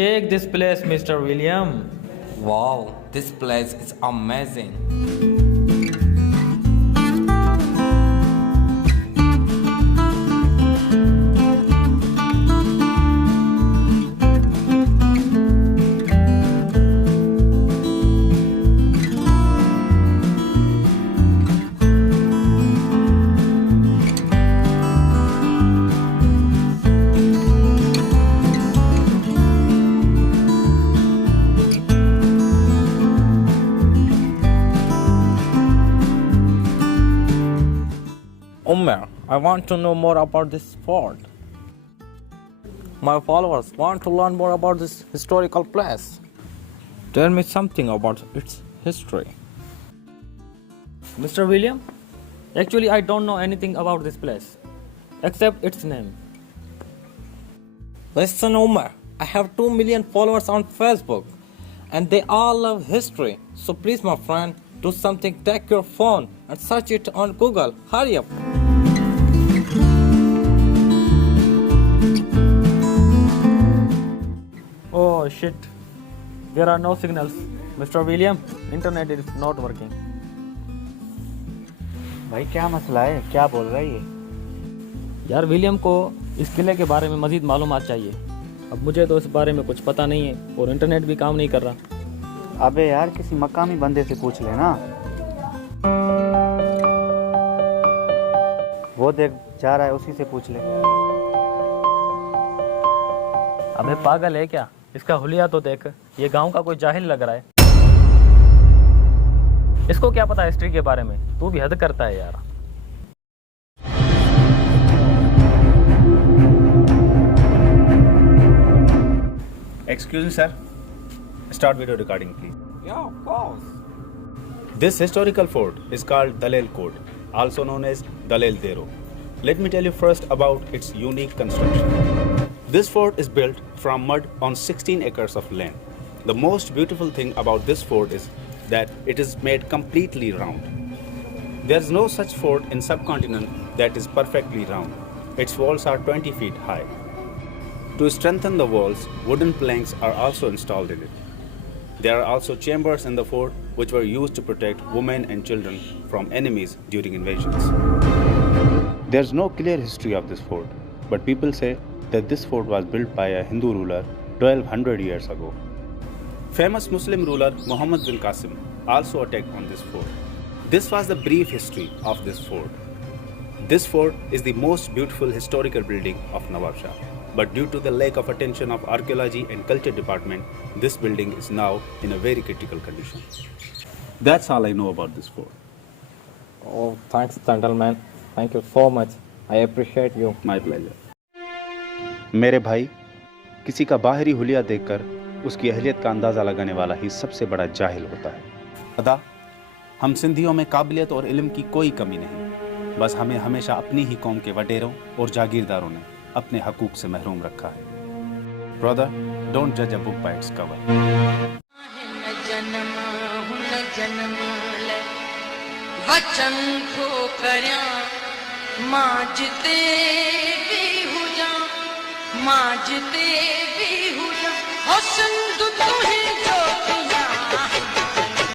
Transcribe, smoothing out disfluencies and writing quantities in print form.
Check this place, Mr. William. Wow, this place is amazing. Umar, I want to know more about this fort. My followers want to learn more about this historical place. Tell me something about its history. Mr. William, actually I don't know anything about this place, except its name. Listen, Umar, I have 2 million followers on Facebook and they all love history. So please, my friend, do something. Take your phone and search it on Google. Hurry up. Oh shit, there are no signals. Mr. William, internet is not working. भाई क्या मसला है, क्या बोल रहा है ये? यार विलियम को इस किले के बारे में मज़ीद मालूमात चाहिए. अब मुझे तो इस बारे में कुछ पता नहीं है और इंटरनेट भी काम नहीं कर रहा. अबे यार किसी मकामी बंदे से पूछ लेना. वो देख जा रहा है, उसी से पूछ ले. अबे पागल है क्या? इसका हुलिया तो देख, ये गांव का कोई जाहिल लग रहा है. इसको क्या पता हिस्ट्री के बारे में? तू भी हद करता है यार. Excuse me, sir. Start video recording, please. Yeah, of course. This historical fort is called Dalel Fort, also known as Dalel Dero. Let me tell you first about its unique construction. This fort is built from mud on 16 acres of land. The most beautiful thing about this fort is that it is made completely round. There is no such fort in subcontinent that is perfectly round. Its walls are 20 feet high. To strengthen the walls, wooden planks are also installed in it. There are also chambers in the fort which were used to protect women and children from enemies during invasions. There is no clear history of this fort, but people say that this fort was built by a Hindu ruler 1200 years ago. Famous Muslim ruler Muhammad bin Qasim also attacked on this fort. This was the brief history of this fort. This fort is the most beautiful historical building of Nawab Shah. But due to the lack of attention of archaeology and culture department, this building is now in a very critical condition. That's all I know about this fort. Oh, thanks, gentlemen. Thank you so much. I appreciate you. My pleasure. मेरे भाई, किसी का बाहरी हुलिया देखकर उसकी अहलियत का अंदाज़ा लगाने वाला ही सबसे बड़ा जाहिल होता है. अदा, हम सिंधियों में काबिलियत और इल्म की कोई कमी नहीं. बस हमें हमेशा अपनी ही कौम के वडेरों और जागीरदारों ने अपने हकूक से महरूम रखा है. Brother, don't judge a book by its cover. वचन को करया माजते भी हो जा, माजते भी हो जा, हुस्न तू ही जो किया